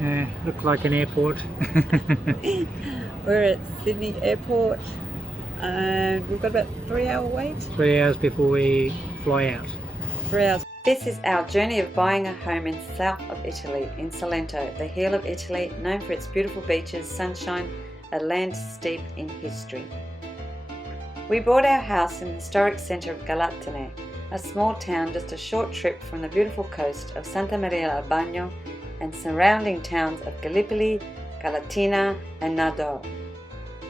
Yeah, looked like an airport. We're at Sydney Airport and we've got about 3 hour wait. 3 hours before we fly out. 3 hours. This is our journey of buying a home in south of Italy, in Salento, the heel of Italy, known for its beautiful beaches, sunshine, a land steeped in history. We bought our house in the historic centre of Galatone, a small town just a short trip from the beautiful coast of Santa Maria al Bagno and surrounding towns of Gallipoli, Galatina and Nardò.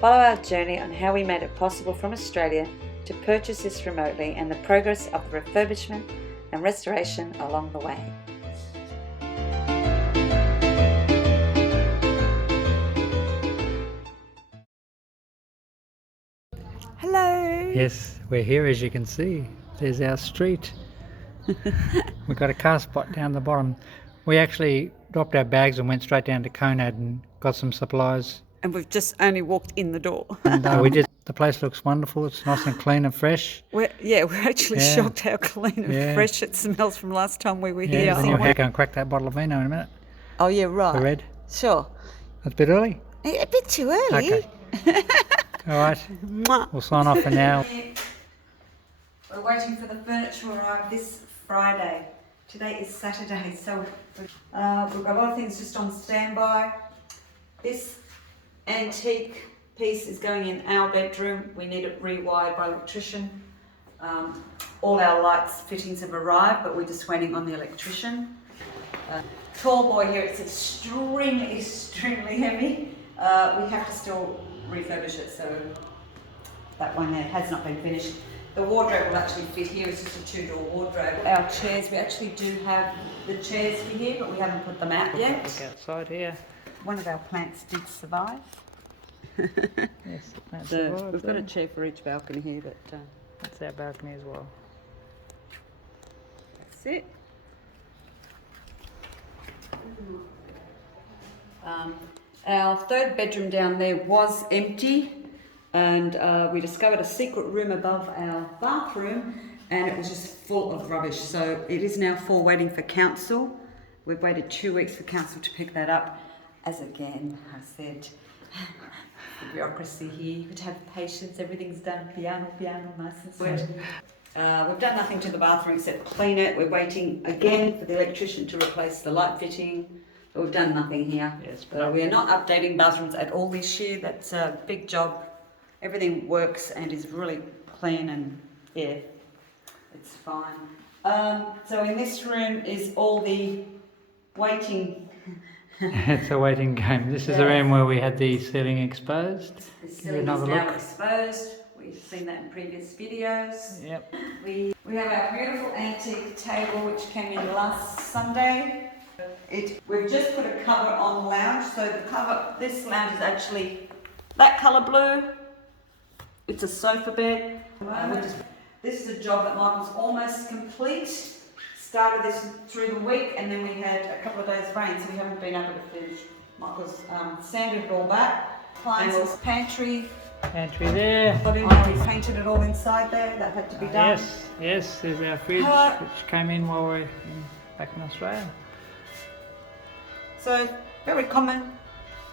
Follow our journey on how we made it possible from Australia to purchase this remotely and the progress of the refurbishment and restoration along the way. Hello! Yes, we're here as you can see. There's our street. We've got a car spot down the bottom. We actually dropped our bags and went straight down to Conad and got some supplies. And we've just only walked in the door. And the place looks wonderful. It's nice and clean and fresh. We're actually shocked how clean and fresh it smells from last time we were here. Then you'll have to go and crack that bottle of vino in a minute. Oh yeah, right. The red. Sure. That's a bit early. A bit too early. Okay. All right. We'll sign off for now. We're waiting for the furniture to arrive this Friday. Today is Saturday, so we've got a lot of things just on standby. This antique piece is going in our bedroom. We need it rewired by electrician. All our lights fittings have arrived, but we're just waiting on the electrician. Tall boy here, it's extremely heavy. We have to still refurbish it, so that one there has not been finished. The wardrobe will actually fit here. It's just a 2-door wardrobe. Our chairs, we actually do have the chairs for here, but we haven't put them out yet. Look outside here. One of our plants did survive. Yes, the plants survived, We've got a chair for each balcony here, but that's our balcony as well. that's it. Our third bedroom down there was empty, and we discovered a secret room above our bathroom, and it was just full of rubbish. So it is now full, waiting for council. We've waited 2 weeks for council to pick that up. As again, I said, the bureaucracy here, you could have patience, everything's done piano, nice and sweet. We've done nothing to the bathroom except clean it. We're waiting again for the electrician to replace the light fitting. But we've done nothing here. Yes, We are not updating bathrooms at all this year. That's a big job. Everything works and is really clean, and yeah, it's fine. So in this room is all the waiting. It's a waiting game. This is the room where we had the ceiling exposed. The ceiling is now exposed. We've seen that in previous videos. Yep. We have our beautiful antique table which came in last Sunday. We've just put a cover on the lounge. So the cover, this lounge is actually that colour blue. It's a sofa bed. This is a job that Michael's almost complete. Started this through the week, and then we had a couple of days rain, so we haven't been able to finish. Michael's sanded it all back. Appliances, pantry. Pantry there. Got in there, we painted it all inside there. That had to be done. Yes, there's our fridge, which came in while we're back in Australia. So, very common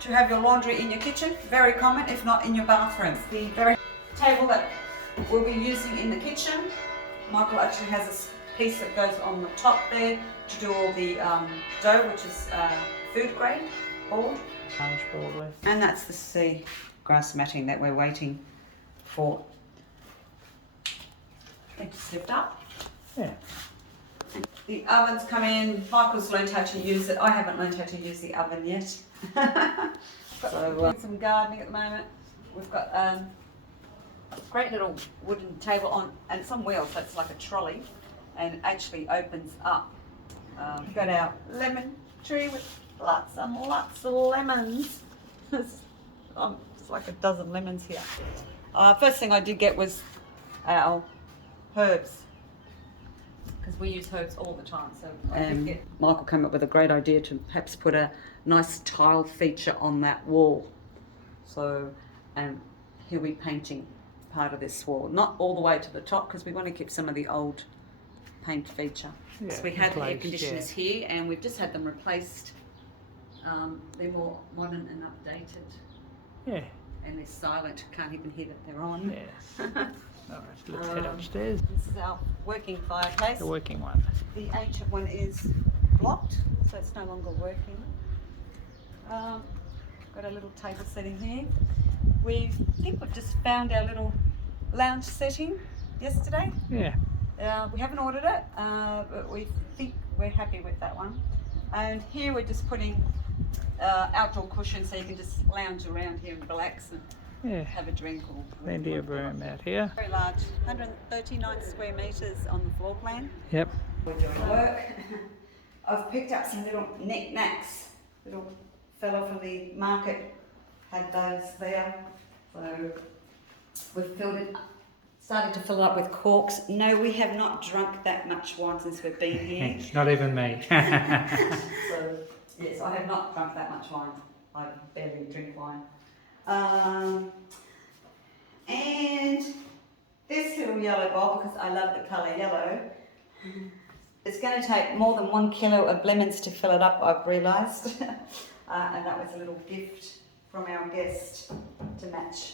to have your laundry in your kitchen. Very common, if not in your bathroom. The very table that we'll be using in the kitchen. Michael actually has a piece that goes on the top there to do all the dough, which is food grade board. And that's the sea grass matting that we're waiting for. It just lift up. Yeah. The oven's come in. Michael's learned how to use it. I haven't learned how to use the oven yet. So some gardening at the moment. We've got a great little wooden table on, and it's on wheels, so it's like a trolley, and it actually opens up. We've got our lemon tree with lots and lots of lemons. There's like a dozen lemons here. First thing I did get was our herbs, because we use herbs all the time. So Michael came up with a great idea to perhaps put a nice tile feature on that wall. So he'll be painting part of this wall, not all the way to the top, because we want to keep some of the old paint feature. So we had air conditioners here, and we've just had them replaced They're more modern and updated, Yeah. and they're silent. Can't even hear that they're on. Yes. Alright, let's head upstairs. This is our working fireplace. The working one. The ancient one is blocked, so it's no longer working. Got a little table setting here. We think we've just found our little lounge setting yesterday. Yeah. We haven't ordered it, but we think we're happy with that one. And here we're just putting outdoor cushions so you can just lounge around here and relax and have a drink. Or Plenty of room out here. very large, 139 square metres on the floor plan. Yep. We're doing work. I've picked up some little knick-knacks. Little fella from the market had those there. So we've filled it, started to fill it up with corks. No, we have not drunk that much wine since we've been here. Not even me. So yes, I have not drunk that much wine. I barely drink wine. And this little yellow bowl, because I love the colour yellow, it's going to take more than 1 kilo of lemons to fill it up, I've realised. And that was a little gift from our guest to match.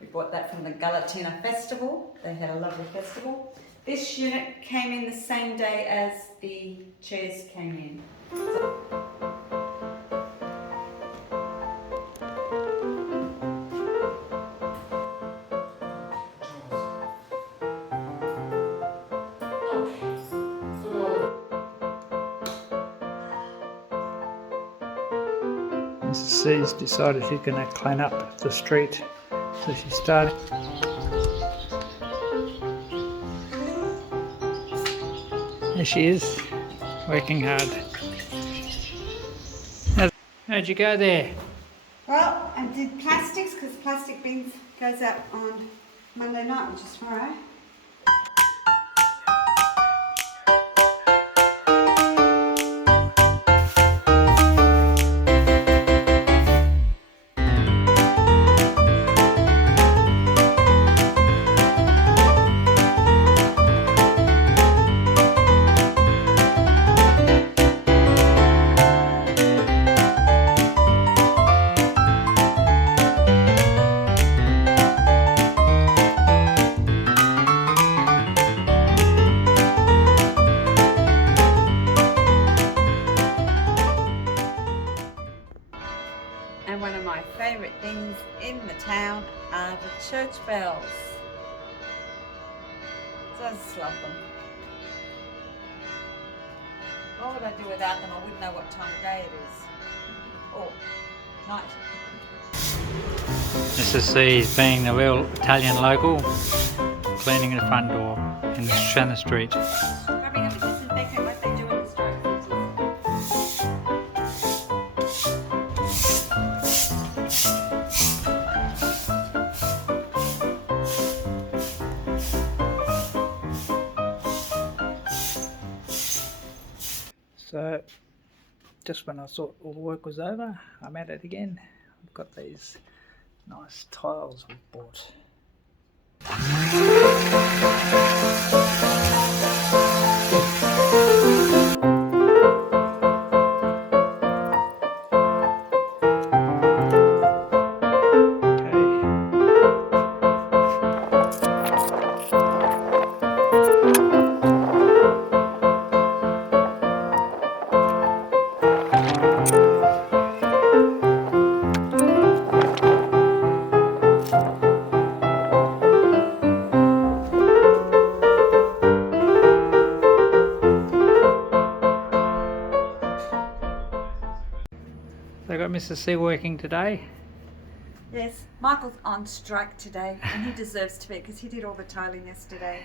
We bought that from the Galatone festival. They had a lovely festival. This unit came in the same day as the chairs came in. Mrs. C's decided she's going to clean up the street, so she started. There she is, working hard. How'd you go there? Well, I did plastics because plastic bins goes out on Monday night, which is tomorrow. And one of my favourite things in the town are the church bells. Just love them. What would I do without them? I wouldn't know what time of day it is. Or night. Mrs. C is being the real Italian local, cleaning the front door in Shannon Street. Rubbing up a disinfectant like they do in the stores. So, just when I thought all the work was over, I'm at it again. I've got these nice tiles we bought. So I got Mr. C working today. Yes, Michael's on strike today, and he deserves to be because he did all the tiling yesterday.